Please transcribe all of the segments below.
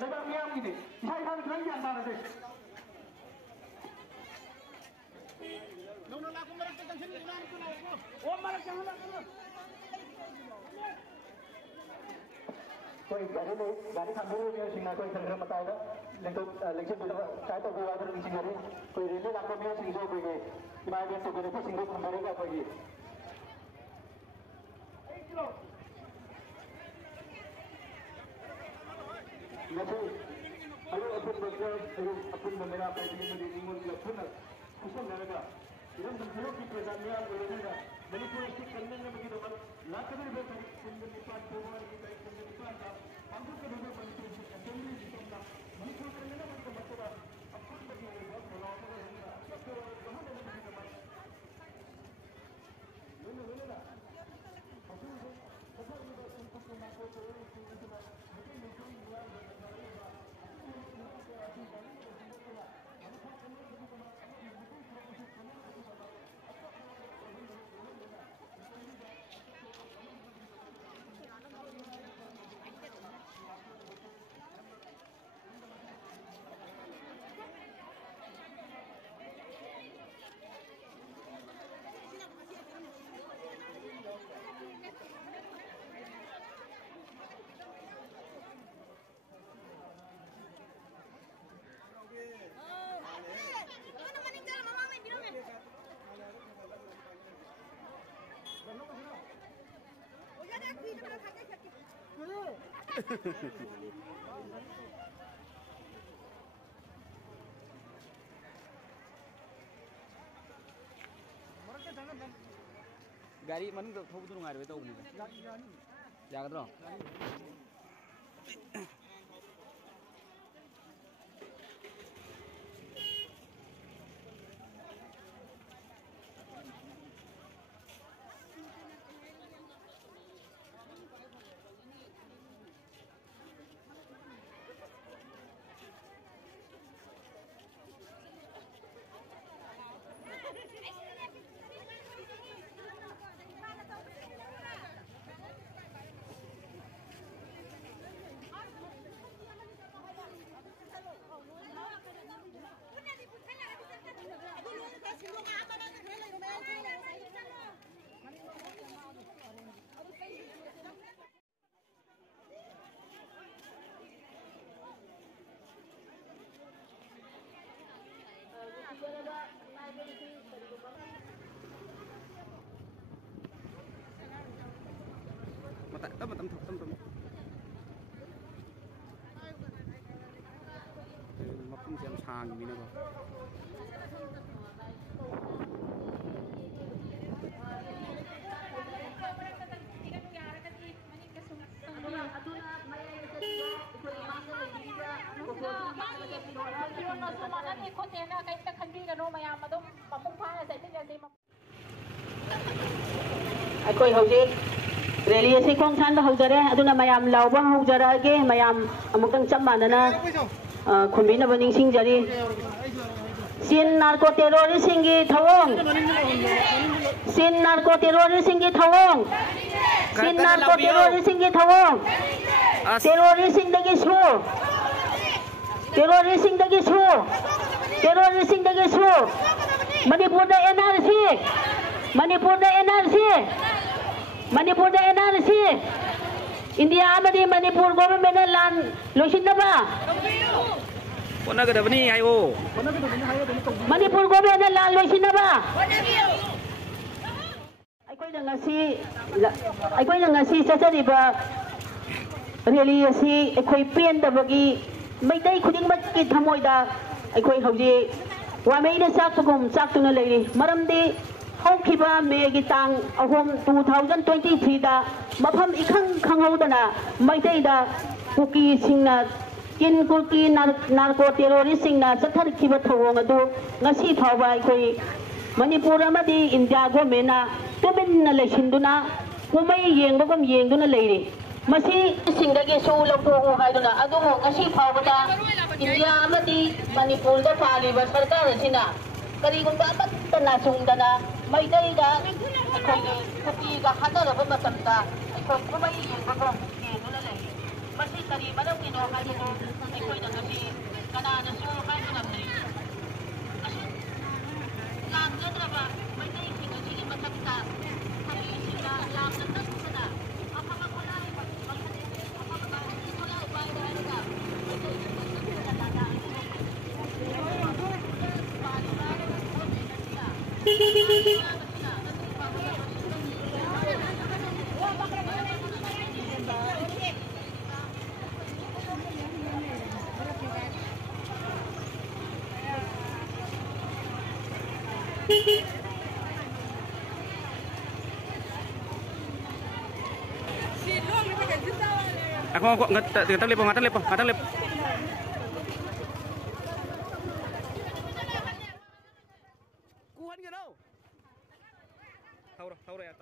लेबर मियाम की इसा इसा खरं ज्ञान दाना दे नोनो लाको मरक जंक्शन की नाम सुनो ओ मरक जंक्शन कोई गाड़ी थांबवली है सिंगा कोई संग्रह बताएगा लेकिन काय तो हुआ तो सिंगा रे कोई रेलवे लाको में सिंगो कोई इमारत से कोई सिंगो थांबवलेगा कोई 1 किलो नसे अरे अपन बच्चा अपन मेरा पैसे में देनी होती है अपन कुछ लगा इधर दूसरों की प्रजातियां बोलेगा मणिपुर स्थित करने में भी डबल लाख करोड़ रुपए केंद्र निपात प्रोग्राम की टाइप केंद्र निपात का हमको के डबल मणिपुर से असेंबली सिस्टम का मणिपुर करने में मतलब मतलब अपन बच्चे बहुत बनाओ तो रहेगा सब वहां में भी डबल ये ना अपन को सब लोग उनको को ना को तो गाड़ी मन थोब तो नुंगार बे तो उनी जागद्रो tâm mà không xem sàng gì nữa कोई हौजे रैली से खों सान हौजरे अदुना मयाम लाउबा हौजरागे मयाम अमुक्तंग चप मानना खुंबिनबो निंसिंगजरी सिन नार्को टेरोरिस्ट सिंगी थवोंग सिन नार्को टेरोरिस्ट सिंगी थवोंग सिन नार्को टेरोरिस्ट सिंगी थवोंग टेरोरिस्ट सिंगदगी सु टेरोरिस्ट सिंगदगी सु टेरोरिस्ट सिंगदगी सु मणिपुर दा एनआरसी मणिपुर दा एनआरसी मणिपुर दा एनआरसी इंडिया आमदी मणिपुर गवर्नमेंट लान लोसिनबा होनगदबनी हायो मणिपुर गवर्नमेंट लान लोसिनबा अखोइना ngasi चचरिबा रैली असि अखोइ पेंदबगी मैदै खुदिंगमक की थमोइदा अखोइ हौजे वामेइना चाकतुगुम चाकतुना लेरि मरमदि हौखिबा मेगी तांग अहोम 2023 दा मफम इखंग खंगौदना मैदैदा कुकी सिंगना किन कुकी नार्को टेरोरिस्ट सिंगना चथरखिबा थवोंग अदु ngasi फावबा अखोइ मणिपुर अमदी इंडिया गवर्नमेंटना तुमिन्ना लेसिंदुना कुमै येंगबगम येंगदुना लेरि मसी सिंगदगी सु लौथोगु हाइदुना अदुमो ngasi फावबदा इंडिया अमदी मणिपुर दा पालिबा सरकार सिना करीगुंबा अमत्तना चुंगदना मैदैदा अखोइ कुकीगा हनरबा मतमदा अखोइ कुमै येंगबगम येंगदुना लेरि masi kari madam kino kaya ko ikoy na kasi kanana so kaya ngapri asin langgan ba may nay kino sige matakta kari sila lam na tasana apaka wala apaka wala upay dahil ka Ako ngatang lip. Kuhan ka daw. Tauro ya.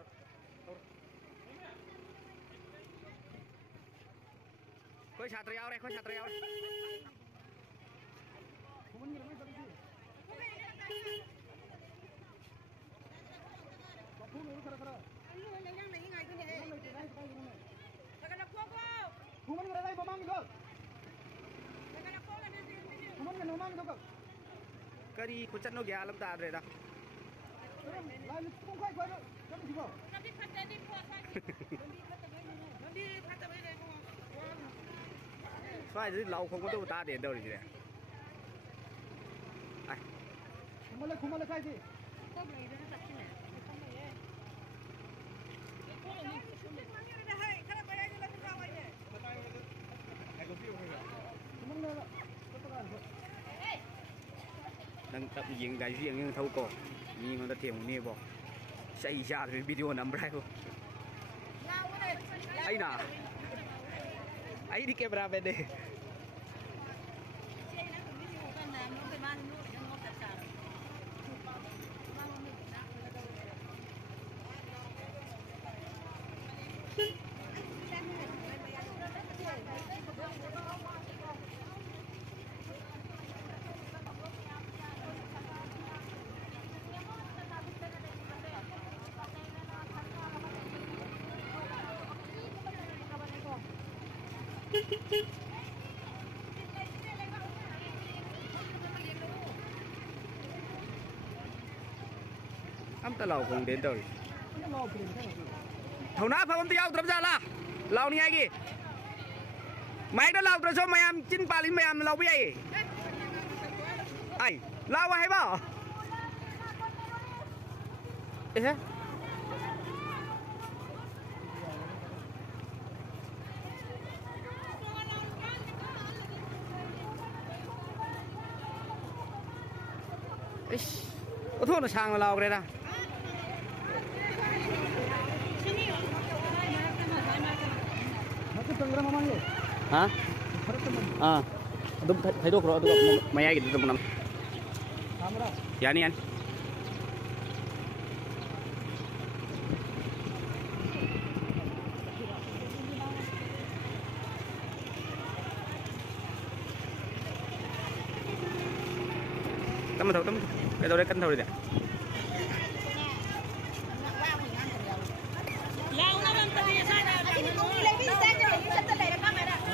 Koi chhatri aur. Kari kuchat no gya lam ta re da. Sai ji lau không có đâu ta điện đâu rồi. Ai. Khumala sai ji. Đang tập diễn cái riêng nhưng thâu cổ nhưng người ta thiểu nghe bỏ xây ra cái video nằm ra không ấy nè ấy đi camera về đây Âm ta lầu không đến rồi. Thầu nát phải không tiêu tập ra là lầu này kì. Mày đó lầu rồi sao mày em chín ba lính mày em lầu vậy? Ai lầu hay bao? Ê có thuốc nó sang lầu đây nè. Hả? À, đúng thấy được rồi, được mày ai gitu teman. Ya nih an. Teman tahu teman. Cái đâu đấy cân thôi đấy.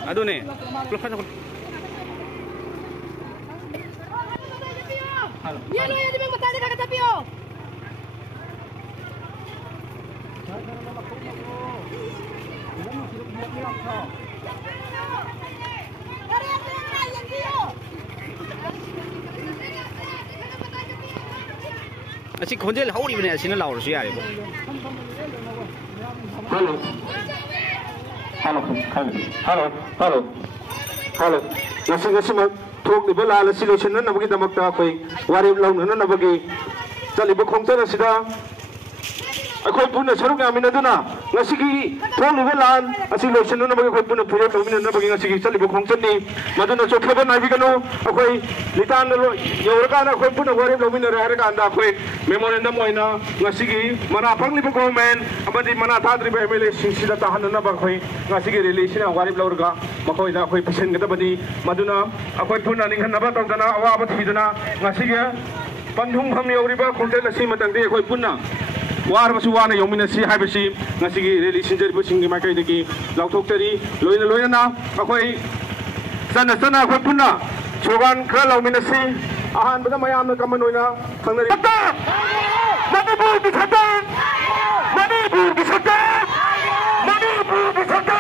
Aduh nih, pelukan aku. Halo. Iya lo yang dimang matali kakak tapi oh. Nasi konjel hau di mana sini laur sih ya. Halo. Nasi mak thok di bala la solution na bagi damak ta koi warib laun na bagi tali ba khongta na sida akoi puna saruk na mina duna ngasi ki thok di bala solution na bagi akoi puna pura to mina na bagi ngasi ki tali ba khongta ni maduna chokha ba nai bi kanu akoi litan lo yoraka na akoi puna warib laun mina ra ka anda akoi memorandum oina ngasi ki mana phangli ba government abadi mana thadri ba mle sida tahan na ba akoi ngasi ki relation warib laur ga makoi da akoi passion ga badi maduna akoi puna ninghan na ba tong dana awa ba thidana ngasi ki pandhung ham yori ba khongte la si matang de akoi puna वारबसु वाना यौमिनसी हाइबसी ngasiगी rally sinjaribu singi makai dagi lauthoktori loina akhoi sana akhoi punna chogan khra lauminasi ahan bada mayamna kaman oina khangnari Manipur ki sata Manipur ki sata Manipur ki sata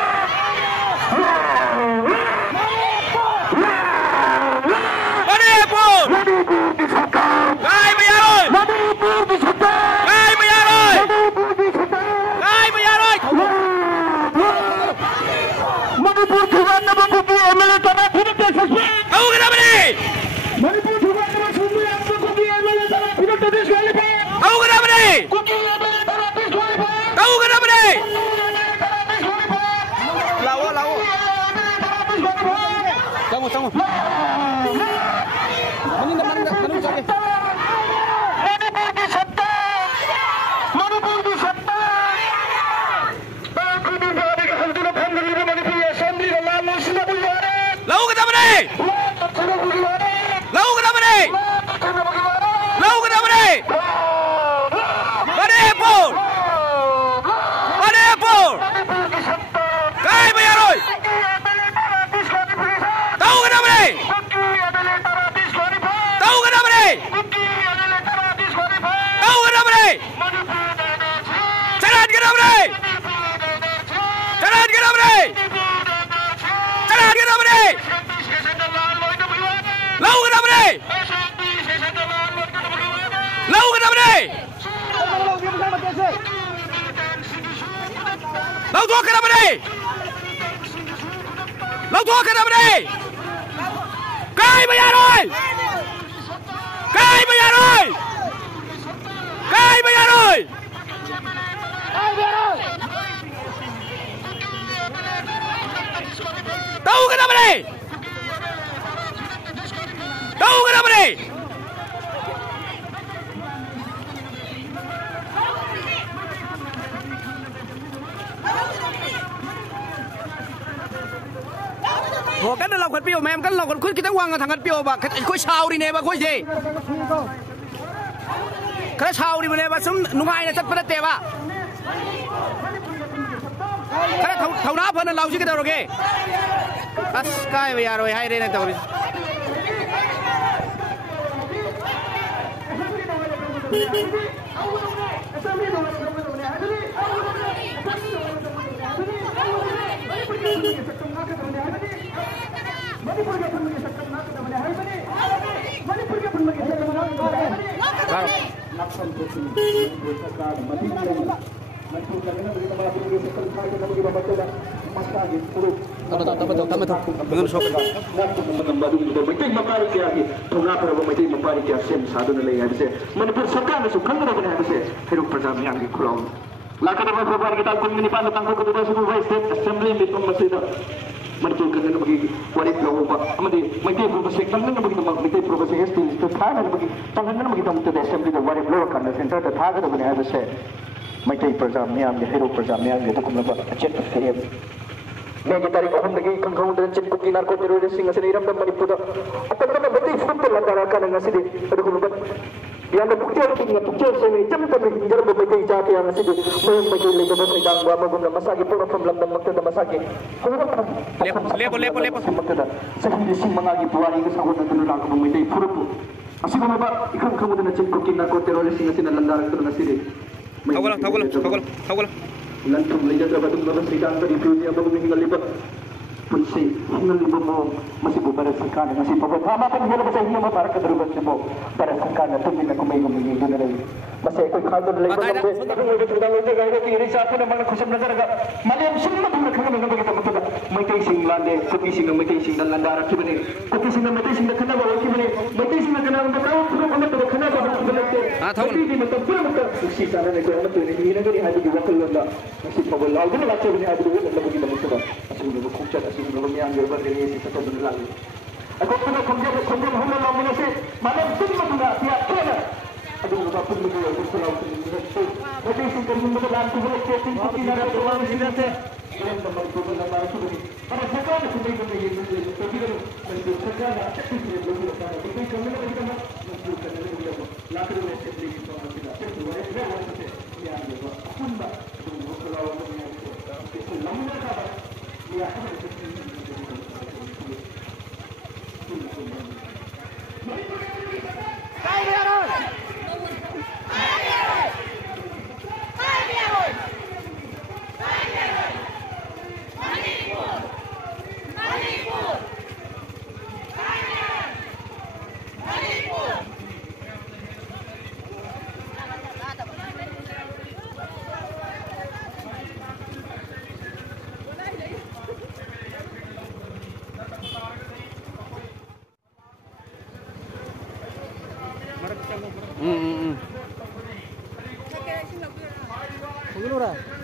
Gai Bayaroi! Manipur di sata! Gai Bayaroi! Manipur di sata! Gai Bayaroi! Manipur Thuban nama Kuki MLA Tana Phiruk Deswali! Kau kenapa ni? Manipur Thuban nama Kuki MLA Tana Phiruk Deswali! Kau kenapa ni? Kuki MLA Tana Deswali! Kau kenapa ni? Lawa. Tunggu. Ho kan lau kan pio mem kan lau kan kita wang kan thang pio ba khoi chau ri ne ba khoi je kra chau ri ne ba sum nungai na chat pa te ba kra thauna phan lau ji ka dau ge as kai ba yaroi hai re ne tau ri Manipur kan bagi kualit lawa amadi Manipur provinsi kan bagi Manipur provinsi estil itu thana bagi tangan bagi tamu tu assembly the kualit lawa kan center the thaga tu bani ada se Manipur provinsi yang hero provinsi yang itu kumla acet terkait Negi tarik aham lagi kangkang dan cip kuki narko teroris singa sini ram dan Manipur apa nama betul football langkah kan ngasih ada kumla yang ada bukti seni jam tapi hingga beberapa jati yang masih mungkin lagi beberapa sedang buat guna masaki pun from London makta masaki. Lepo. Saya sih mengagi buat ini sangat tentu nak meminta furupu. Asyik apa ikan kamu dengan cipko kina ko teroris singa sini landar itu nasi. Tawala. Lantum lihat apa tu beberapa sedang tadi dunia baru meninggal libat. Punsi hingal libat mo masih beberapa sekarang masih beberapa apa pun dia bersih dia mabar ke terus semua pada sekarang tu mina kumai dunia lagi masih ikut khabar lagi tapi itu sudah lagi gaya kiri siapa nama khusam nazar agak malam semua tu nak kena begitu betul Mekai sing lande kopi sing Mekai sing dan landara kibane kopi sing Mekai sing kena bawa kibane Mekai sing kena untuk kau pura pura kena bawa kibane tapi di mata pura mata si sana ni kau mata ni negeri hadi di wakil landa masih pabal lagu ni baca ni hadi dulu lagi begitu betul masih dulu kucat masih dulu yang dia berdiri si satu benar lagi aku pernah konjak hamba lamu nasi malam semua tidak tiap kena aduh apa pun begitu aku selalu begitu Mekai sing kena betul lantu boleh setting kopi nara orang sini se yang tempat itu benar itu pada sekarang sudah begini tapi kalau sekarang aktif dia belum ada tapi kami nak kita nak menunjukkan dulu lakukan strategi itu kita itu yang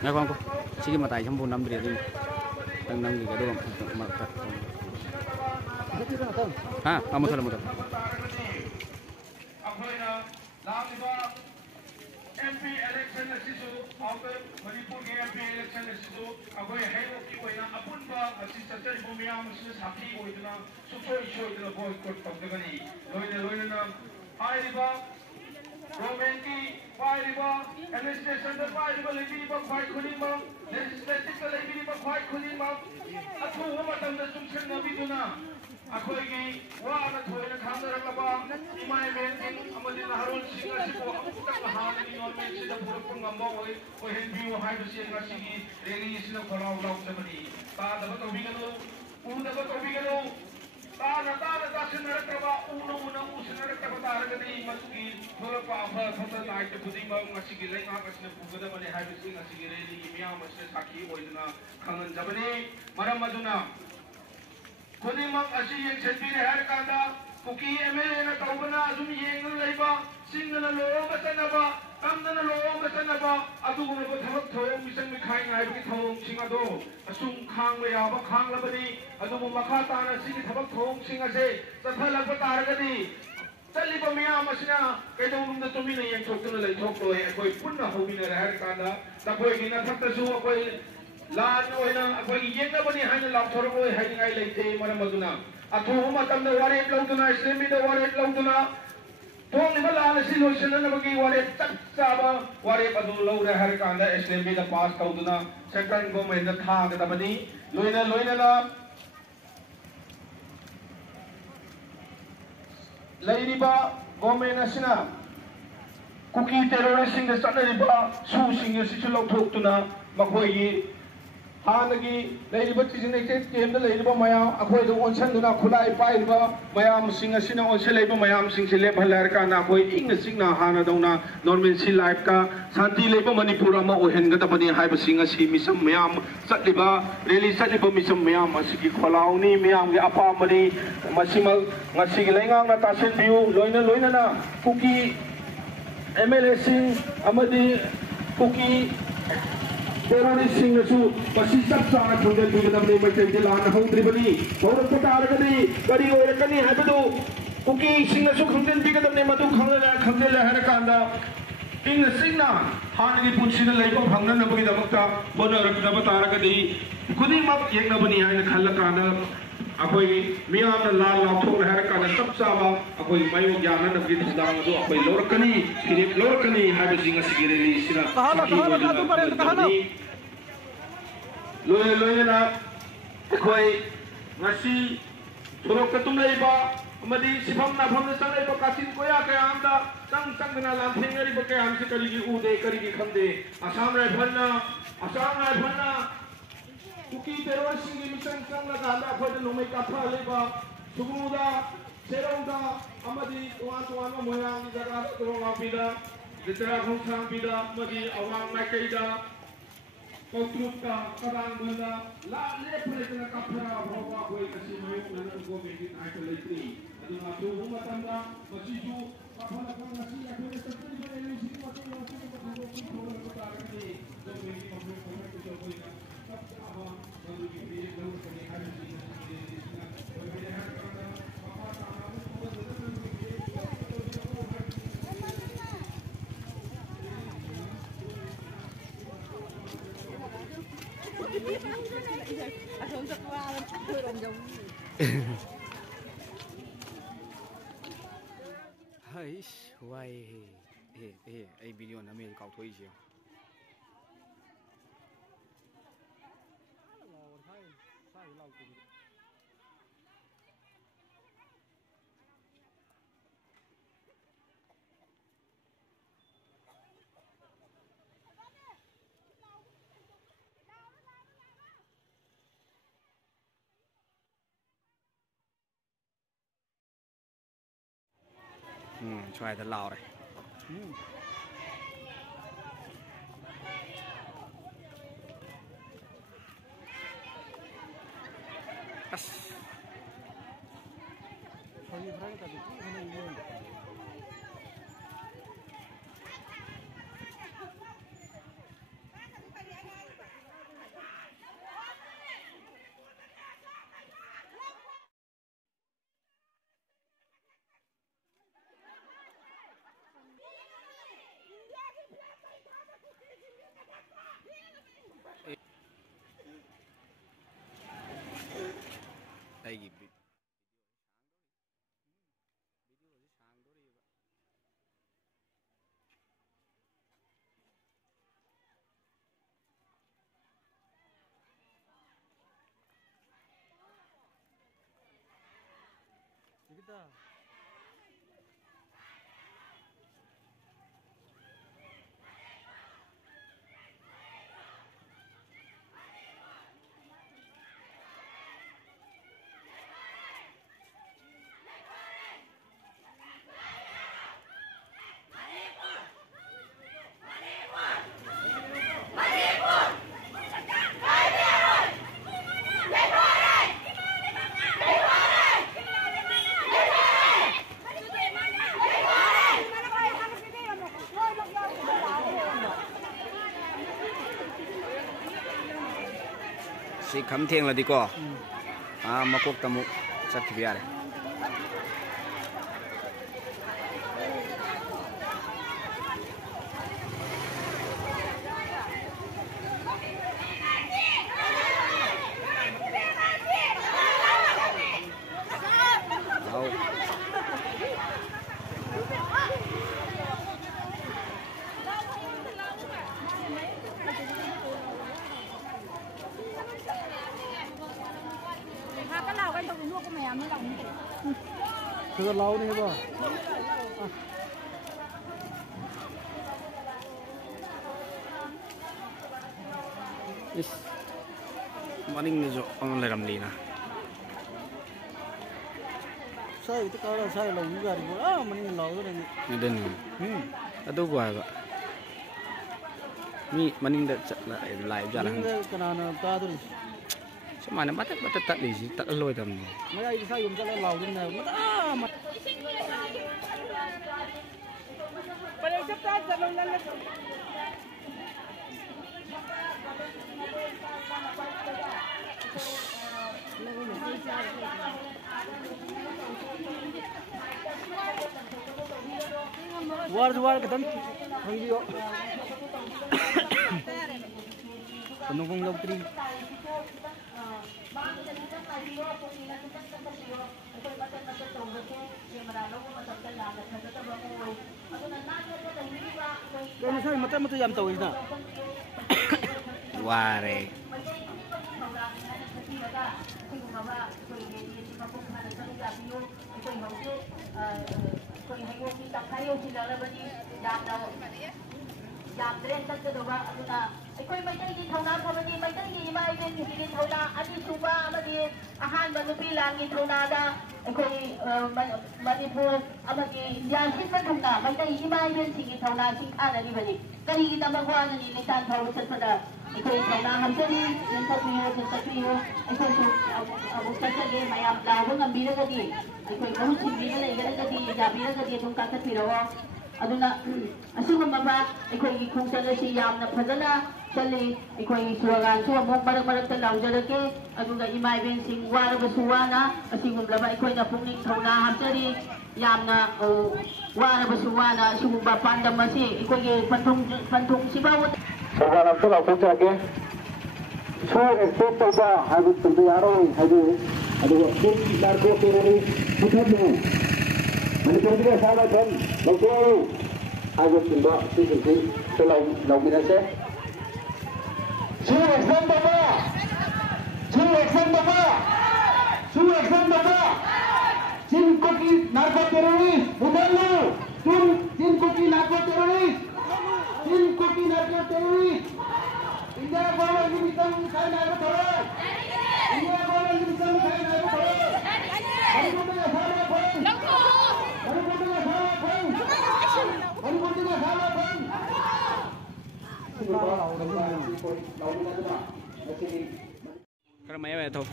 Nghe không cô? Chỉ mà tại trong vùng năm đi đang năm gì cái đồ mà ha một thôi MP election asisu after Manipur MP election asisu agoi hero ki oina apunba asi satai bomiyam asi sakhi oidna sufoi shoidna boycott tawdagani loina na airiba government ki airiba administration da airiba lebi ba khwai khulima legislative ka lebi ba khwai khulima athu matam da sumchen nabi duna akoi ki wa na thoina khamdaraba imai men amadi naharul singh asibo amutak hani normal sida purapun ngamba oi henbiu haidu si ngasi reli sina kholau lau samani ta da to bigalo u da to bigalo ta da sinarakaba una usinarakaba taragani masugi thorapa afa thata nai te buding ba ngasi gi lenga kasna bugada bane haidu si ngasi gi reli miya masne sakhi oidna khangan jabani maram maduna खुदिमक असी ये छेतीने हर कांदा cookie MLA न तौबना अजुम येंग लेबा सिंगना लोग सनबा कमना लोग सनबा अदुगुन ब थबक थोम मिसन मिखाई नाय बि थोम सिंगदो असुम खांग में याबा खांग लबनी अदुम मखा ताना सिंग थबक थोम सिंगसे तथलक तारगदी चलिबा मिया मसिना केदोनुम द तुमिन यें थोकन लै थोकलो ए कोई पुन्ना होबिना हर कांदा तकोई गिना थक्तसु कोई लान ओइना अखोई येंगबनी हाइन लाथोरबो हाइनिंगाई लेते मरम मदुना अथो मतम द वारेप लौदुना इस्लामी द वारेप लौदुना थोंग निबा लान सि लोइसन नबगी वारेप तक्साबा वारेप अदु लौरे हर कांदा इस्लामी द पास कौदुना सेंट्रल गवर्नमेंट द था गदबनी लोइना ला लैरिबा गवर्नमेंट असिना कुकी टेररिस्ट सिंग द चनरिबा सु सिंग सिचु लौथोक्तुना मखोई हानगी लेरिबा चिजनेटेड केम द लेरिबा मयाम अखोय द ओनसनदुना खुलाई पाइबा मयाम सिंग असिना ओनसे लेबा मयाम सिंग से लेब हलर का ना कोई इंग सिंगना हाना दौना नॉर्मल सी लाइफ का शांति लेबा मणिपुर अमा ओहेन गत बनी हाइबा सिंग असि मिसम मयाम चटलिबा रेली चटलिबा मिसम मयाम असि खोलाउनी मयाम के अपामनी मसिमल ngasi lengang na tasen biu loina na kuki MLA सिंग अमदी कुकी terrorist सिंग सु पसी सब सारा खुंदे बिगदमने मैते दिलान हौद्रिबनी पौरप तारगदी करी ओरकनी हाबदु कुकी सिंग सु खुंदे बिगदमने मदु खंगले हर कांदा इंग सिंगना हानगी पुंसिन लेबो भंगनबगी दमक्ता बोनरकदब तारगदी खुदिमक येंगबनी हाइन खल्लकाना अखोई मियाम लाल लाथोर हर काना सब साबा अखोई मायो ज्ञान नबगी दिसदांग दो अखोई लोरकनी फिरिप लोरकनी हाबे सिंग सिगिरेली सिना लोयना अखोई ngasi surok ketum leiba amadi sifam na pham na sang leiba kasin koya ke amda sang na lam thengari ba ke am se kari gi ude kari gi khande asam rai bhanna kuki terrorist singi mission sang na ganda khode nomai katha leiba sugumuda serauda amadi tuan ma moyang jaga torong apida ditera khong pida amadi awang naikaida Kontruka kadang benda la lepre tena kapra bawa koi kasi mayu nanan ko begi naik letri adu matu rumah tangga masiju kapala kan nasi aku ni seperti mana ni sini macam macam kita tunggu kita lagi jom begi kapra kapra kita koi na apa baru di baru kami hari ini di sana berbeda harga apa tanah Hai, why? Ai video na mail kau thoi je. Try the loud. si kham thieng là đi co mà cuộc tầm một chắc thì bia này Cứ lâu đi bơ. Maning jo ang leram lina. Sai itu kalau sai lâu juga di bawah. Maning lâu rồi này. Neden. Aduh gua ba. Mi maning da live jalan. Kenapa ta tu? Semana batat tak di sini tak loi tam ni. Mấy ai sai dùng cho nó lâu đến nào. Mất Pada cepat jangan lalat. War ketan video. Penunggung doktrin. Kaya sa'yo, mata yam tawid na. Ware. Yamdren tatdawa aduna aykoi maitai thona phabani maitai gi mai ben gi thona ani suba amadi ahan banupi langi thona da aykoi manipur amagi yasin thona maitai gi mai ben sigi thona sing anani bani kari gi tamagwa ni nitan thau satpada aykoi thona hamjani sensapiyo aykoi su abu satge mayam lawo ngambira gadi aykoi bahut sibira leigara gadi jabira gadi thum ka thirawa aduna asugumaba aykoi khungtal asi yamna phajana chali aykoi suagan su amok marak ta laujarake aduga imai ben sing waraga suwana asigumlaba aykoi na pungning thona hamtari yamna waraga suwana asugumba pandam asi aykoi ge panthung sibawo sarwan amta khungchake su export toba habu tundu yaro habu aduga kin darko terori muthamu Manipur juga sahabat kan, langsung aku timbak sih selalu binasa. Suruh exam bapa, Chin koki narko teroris, bukan lu, Chin koki narko teroris, India bawa ini bisa saya narko teroris, Cái máy này thôi.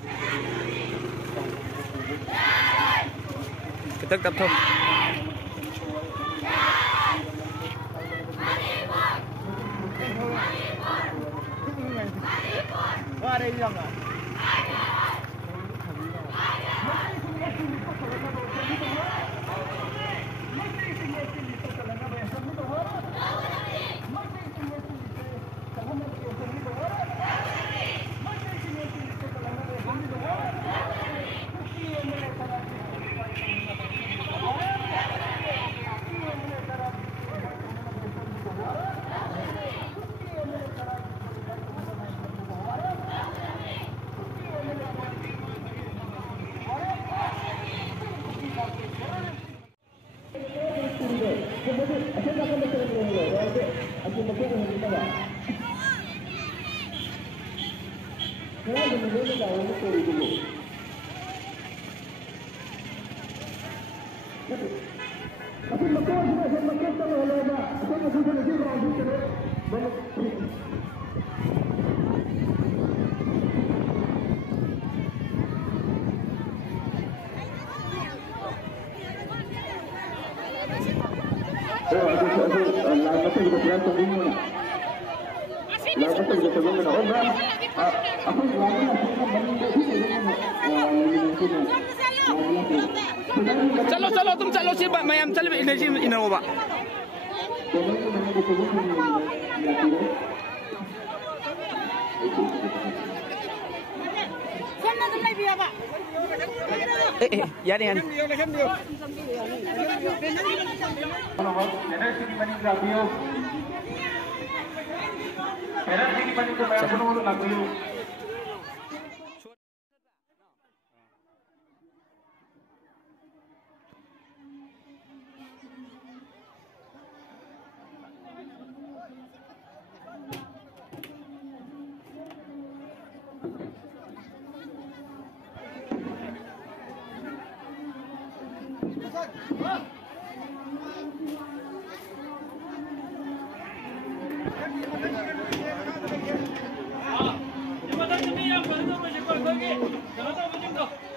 Cái tức tập thông. Qua đây đi à? चलो तुम चलो सी मैम चल इनोवा यानी यानी Jangan tahu macam